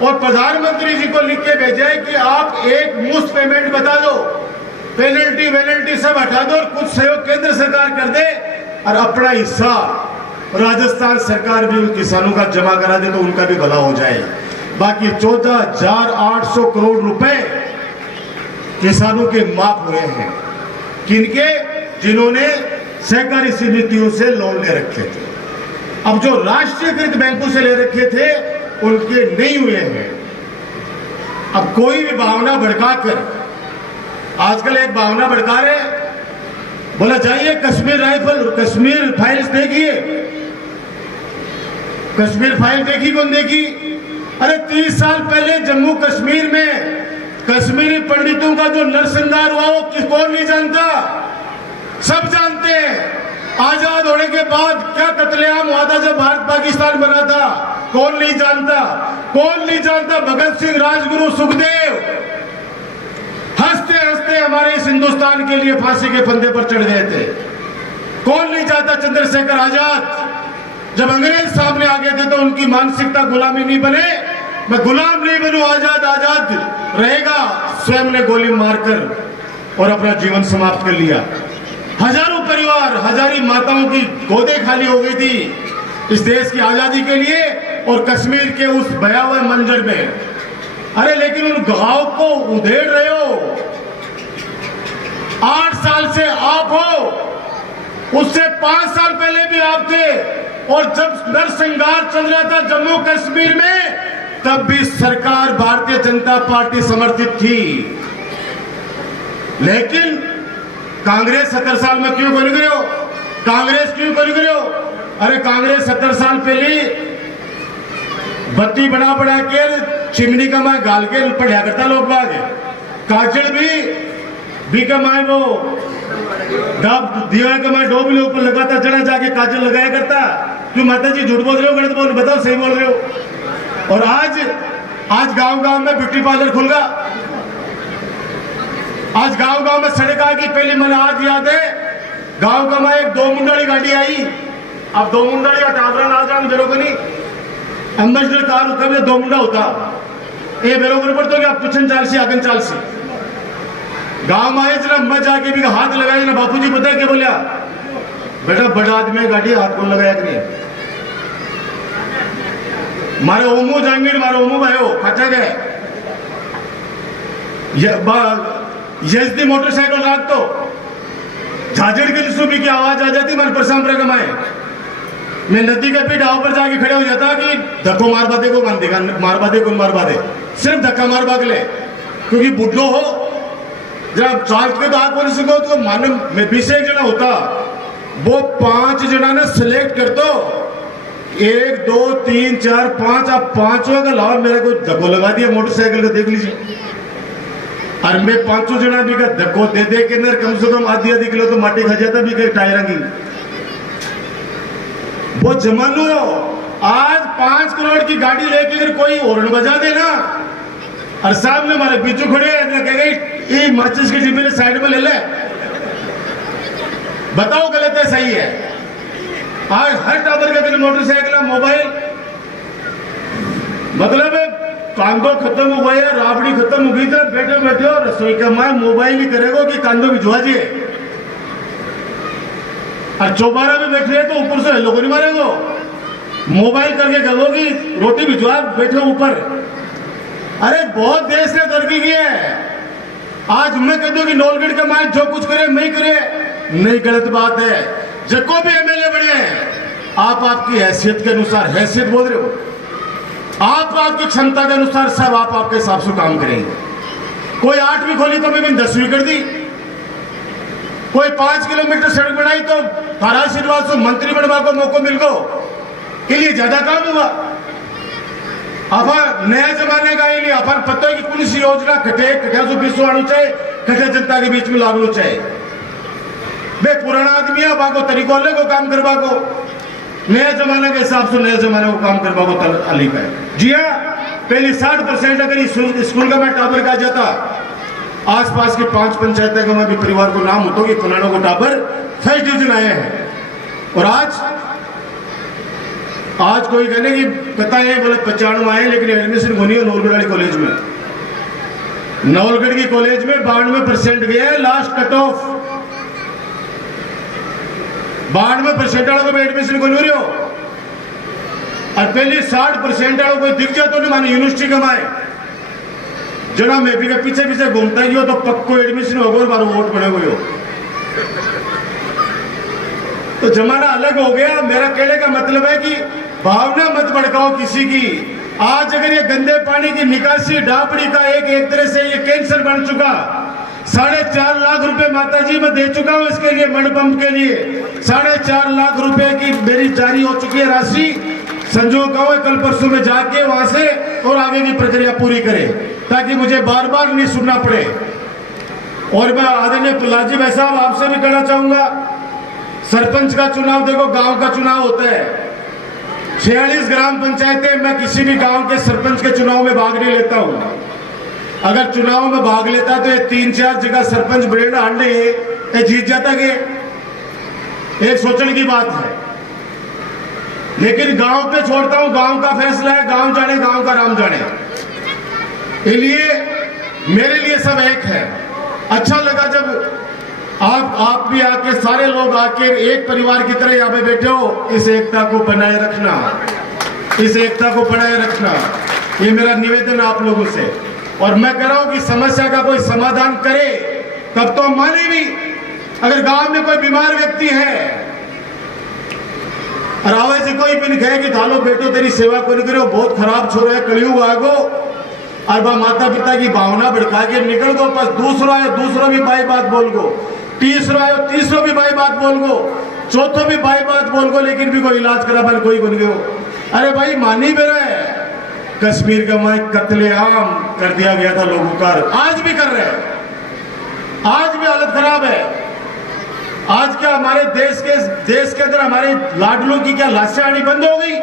और प्रधानमंत्री जी को लिख के भेजा है कि आप एक मुफ्त पेमेंट बता दो पेनल्टी वेनल्टी सब हटा दो और कुछ सहयोग केंद्र सरकार कर दे और अपना हिस्सा राजस्थान सरकार भी उन किसानों का जमा करा दे तो उनका भी भला हो जाए। बाकी 14,800 करोड़ रुपए किसानों के माफ हुए हैं। किनके? जिन्होंने सहकारी समितियों से लोन ले रखे थे। अब जो राष्ट्रीयकृत बैंकों से ले रखे थे उनके नहीं हुए हैं। अब कोई भी भावना भड़काकर, आजकल एक भावना भड़का रहे, बोला जाइए कश्मीर राइफल, कश्मीर फाइल्स देखिए। कश्मीर फाइल देखी? कौन देखी? अरे 30 साल पहले जम्मू कश्मीर में कश्मीरी पंडितों का जो नरसंहार हुआ वो कौन नहीं जानता? सब जानते हैं। आजाद होने के बाद क्या कत्लेआम हुआ था जब भारत पाकिस्तान बना था? कौन नहीं जानता? कौन नहीं जानता? भगत सिंह, राजगुरु, सुखदेव हंसते हंसते हमारे इस हिंदुस्तान के लिए फांसी के फंदे पर चढ़ गए थे। कौन नहीं चाहता? चंद्रशेखर आजाद जब अंग्रेज सामने आ गए थे तो उनकी मानसिकता गुलामी नहीं बने, मैं गुलाम नहीं बनूं, आजाद आजाद रहेगा। स्वयं ने गोली मारकर और अपना जीवन समाप्त कर लिया। हजारों परिवार, हजारी माताओं की गोदें खाली हो गई थी इस देश की आजादी के लिए और कश्मीर के उस भयावह मंजर में। अरे लेकिन उन घाव को उधेड़ रहे हो। 8 साल से आप हो, उससे 5 साल पहले भी आप थे और जब नरसंहार चल रहा था जम्मू कश्मीर में तब भी सरकार भारतीय जनता पार्टी समर्थित थी। लेकिन कांग्रेस 70 साल में क्यों बन गए हो? कांग्रेस क्यों बन गए हो? अरे कांग्रेस 70 साल पहले बत्ती बना बना के चिमनी का मैं गाल के पढ़ा करता लोग बाग। काजल भी कमाए वो दीवार का मैं डोब ले ऊपर लगाता चढ़ा जाके काजल लगाया करता। क्यों माता जी झूठ बोल रहे हो? गलत बोल, बताओ सही बोल रहे हो। और आज गांव-गांव में ब्यूटी पार्लर खुल गया। आज गांव-गांव में सड़क आ गई। पहले मैंने आज याद है गांव-गांव में एक 2 मुंडाली गाड़ी आई। अब 2 मुंडाली का टावरा ना जान मेरे को नहीं एम्बेसडर कार कभी 2 मुंडा होता ये मेरे ऊपर तो क्या पुछन चाल सी आगन चाल सी गांव में आए जरा मैं जाके भी हाथ लगाया ना बापू जी पता है क्या बोलिया? बेटा बड़ा आदमी गाड़ी हाथ को लगाया कि नहीं? मारे ओमू जाएंगे, मारे ओमू भाई हो खचा गए यजदी मोटरसाइकिल रात तो झाझड़ के सुबह की आवाज आ जाती मन परेशान रह कमाए। मैं नदी के पे डाव पर जाके खड़े हो जाता कि धक्को मार बादे को मान देगा, मार बादे को मार बादे, सिर्फ धक्का मार बाग ले क्योंकि बुड्ढो हो जब चाल के तो आप बोल सको तो मान में 20 एक जना होता वो 5 जना ने सिलेक्ट कर दो 1 2 3 4 5 आप 5वां का लाभ मेरे को धक्को लगा दिया मोटरसाइकिल का देख लीजिए। और मैं 5 जना भी का धक्को दे दे के अंदर कम से कम आधी किलो तो माटी खा जाता भी कहीं टायर की वो जमानो। आज 5 करोड़ की गाड़ी लेके अगर कोई हॉर्न बजा दे ना और सामने हमारे बीचू खड़े कहेगा ये माचिस के डिब्बे साइड में ले ले, बताओ गलत है सही है? आज हर टावर का मोटरसाइकिल मोबाइल मतलब कांदो खत्म हो गया, राबड़ी खत्म हो गई तो बैठे बैठे हो रसोई का माँ मोबाइल ही करेगा कि कांदो भिजवा दिए और चौबारा में बैठे हैं तो ऊपर से लोगों नहीं मारेगो मोबाइल करके कहोगी रोटी भिजवा बैठे ऊपर। अरे बहुत देश ने तरक्की की है। आज मैं कह दूं कि नौलगढ़ का माल जो कुछ करे मैं करे नहीं, गलत बात है। जको भी एमएलए बने आप आपकी हैसियत के अनुसार हैसियत बोल रहे हो, आप आपकी क्षमता के अनुसार सब आप आपके हिसाब से काम करेंगे। कोई 8वीं खोली तो मैं 10वीं कर दी, कोई 5 किलोमीटर सड़क बनाई तो थारा आशीर्वाद से मंत्री बनवा को मौका मिल गो के लिए ज्यादा काम हुआ। अपन नया जमाने का लिए अपन पता है कि कौन सी योजना कटे कटे सो बीसो आनी चाहिए, कटे जनता के बीच में लागू चाहिए। बे पुराना आदमी है बाको तरीको अलग को काम करवा को, नया जमाने के हिसाब से नया जमाने को काम करवा को तरीका है। जी हाँ, पहले 60% अगर स्कूल का मैं टावर का जाता आसपास के 5 पंचायतें का मैं भी परिवार को नाम होता कि फलानों को टावर फर्स्ट डिवीजन आए हैं। और आज कोई कहने की पता है बोले 95 आए लेकिन एडमिशन होनी है नौलगढ़ वाली कॉलेज में। नवलगढ़ की कॉलेज में 92% गया है लास्ट कट ऑफ। 92% वालों को एडमिशन को नहीं हो और पहले 60% वालों को दिख जाए तो नहीं माने यूनिवर्सिटी कमाए जना मैं भी पीछे पीछे घूमता ही हो तो पक्को एडमिशन होगा और बार वोट बने हुए हो। तो जमाना अलग हो गया। मेरा कहने का मतलब है कि भावना मत भड़काओ किसी की। आज अगर ये गंदे पानी की निकासी डापड़ी का एक तरह से ये कैंसर बन चुका। 4.5 लाख रुपए माताजी मैं दे चुका हूं इसके लिए, मंडपम के लिए 4.5 लाख रुपए की मेरी जारी हो चुकी है राशि। संजोग का कल परसों में जाके वहां से और आगे की प्रक्रिया पूरी करे ताकि मुझे बार बार नहीं सुनना पड़े। और मैं आदरणीय प्रहलाद जी भाई साहब आपसे भी कहना चाहूंगा, सरपंच का चुनाव देखो गांव का चुनाव होता है। 46 ग्राम पंचायतें, मैं किसी भी गांव के सरपंच के चुनाव में भाग नहीं लेता हूं। अगर चुनाव में भाग लेता तो ये 3-4 जगह सरपंच ब्रेड हांडे ये जीत जाता के एक सोचने की बात है। लेकिन गांव पे छोड़ता हूं, गांव का फैसला है, गांव जाने गांव का राम जाने। इसलिए मेरे लिए सब एक है। अच्छा लगा जब आप भी आके सारे लोग आके एक परिवार की तरह यहाँ पे बैठे हो। इस एकता को बनाए रखना, इस एकता को बनाए रखना, ये मेरा निवेदन आप लोगों से। और मैं कह रहा हूं कि समस्या का कोई समाधान करे तब तो माने भी। अगर गांव में कोई बीमार व्यक्ति है और आवे से कोई भी कहे कि थालो बेटो तेरी सेवा को नहीं करो, बहुत खराब छोरा है, कलयुग आगो, और माता पिता की भावना भड़का के निकल गो। बस दूसरा है दूसरा भी बाई बात बोल गो, तीसरा है तीसरा भी बाई बात बोल गो, चौथो भी बाई बात बोल गो, लेकिन भी कोई इलाज करा पर कोई बन गयो। अरे भाई मानी मेरा है, कश्मीर का मैं कत्लेआम कर दिया गया था लोगों का, आज भी कर रहे हैं, आज भी हालत खराब है। आज क्या हमारे देश के अंदर हमारे लाडलों की क्या लाशें आनी बंद हो गई?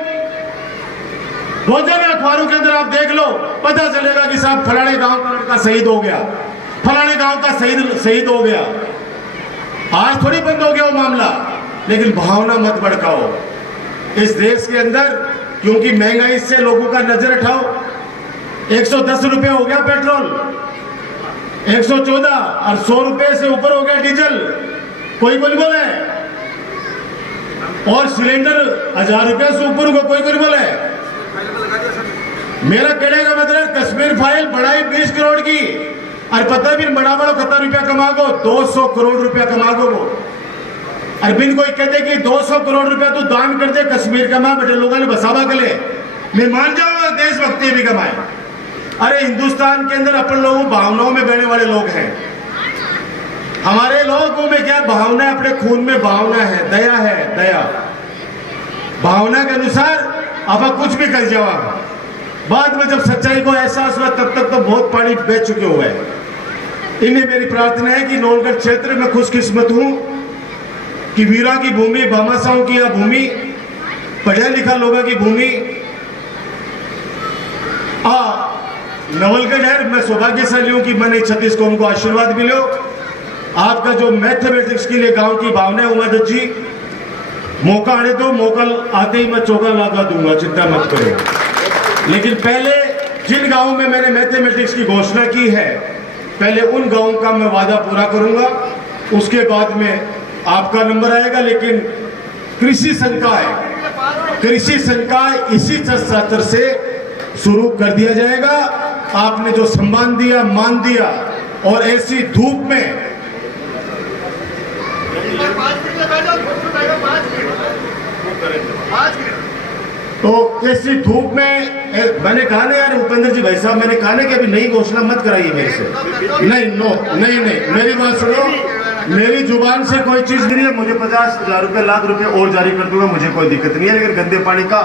रोजाना अखबारों के अंदर आप देख लो, पता चलेगा कि साहब फलाने गांव का लड़का शहीद हो गया, फलाने गांव का शहीद हो गया। आज थोड़ी बंद हो गया वो मामला, लेकिन भावना मत भड़काओ इस देश के अंदर, क्योंकि महंगाई से लोगों का नजर हटाओ। 110 रुपए हो गया पेट्रोल, 114 और 100 रुपए से ऊपर हो गया डीजल, कोई बोले, और सिलेंडर 1000 रुपए से ऊपर होगा, कोई बोले। मेरा कहने का मतलब कश्मीर फाइल बढ़ाई 20 करोड़ की, और पता भी बड़ा बड़ा कितना रुपया कमा गो, 200 करोड़ रुपया कमा गो वो। और बिन कोई कहते कि 200 करोड़ रुपया तो दान कर दे कश्मीर कमा बेटे लोगों ने बसावा के लिए, मैं मान जाऊंगा देशभक्ति भी कमाए। अरे हिंदुस्तान के अंदर अपन लोगों भावनाओं में बहने वाले लोग हैं। हमारे लोगों में क्या भावना है? अपने खून में भावना है, दया। भावना के अनुसार अब कुछ भी कर जाओ। बाद में जब सच्चाई को एहसास हुआ तब तक तो बहुत पानी बह चुके हुए हैं। इन्हें मेरी प्रार्थना है कि नवलगढ़ क्षेत्र में खुशकिस्मत हूं कि वीरा की भूमि, भामाशाहों की यह भूमि, पढ़े लिखा लोगों की भूमि नवलगढ़ है। मैं सौभाग्यशाली हूं कि मैंने 36 कौम को आशीर्वाद मिलो। आपका जो मैथमेटिक्स के लिए गांव की भावना है, उमर जी मौका आने दो, मौका आते ही मैं चौका लगा दूंगा, चिंता मत करो। लेकिन पहले जिन गांवों में मैंने मैथमेटिक्स की घोषणा की है, पहले उन गांवों का मैं वादा पूरा करूंगा, उसके बाद में आपका नंबर आएगा। लेकिन कृषि संकाय इसी सत्र से शुरू कर दिया जाएगा। आपने जो सम्मान दिया, मान दिया, और ऐसी धूप में तो ऐसी धूप में मैंने कहा ना यार उपेंद्र जी भाई साहब, मैंने कहा ना कि अभी नई घोषणा मत कराइए मेरे से। नहीं, मेरी बात सुनो, मेरी जुबान से कोई चीज नहीं है। मुझे 50,000 रुपए, लाख रुपए और जारी कर दूंगा, मुझे कोई दिक्कत नहीं है। लेकिन गंदे पानी का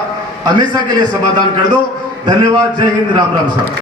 हमेशा के लिए समाधान कर दो। धन्यवाद, जय हिंद, राम राम साहब।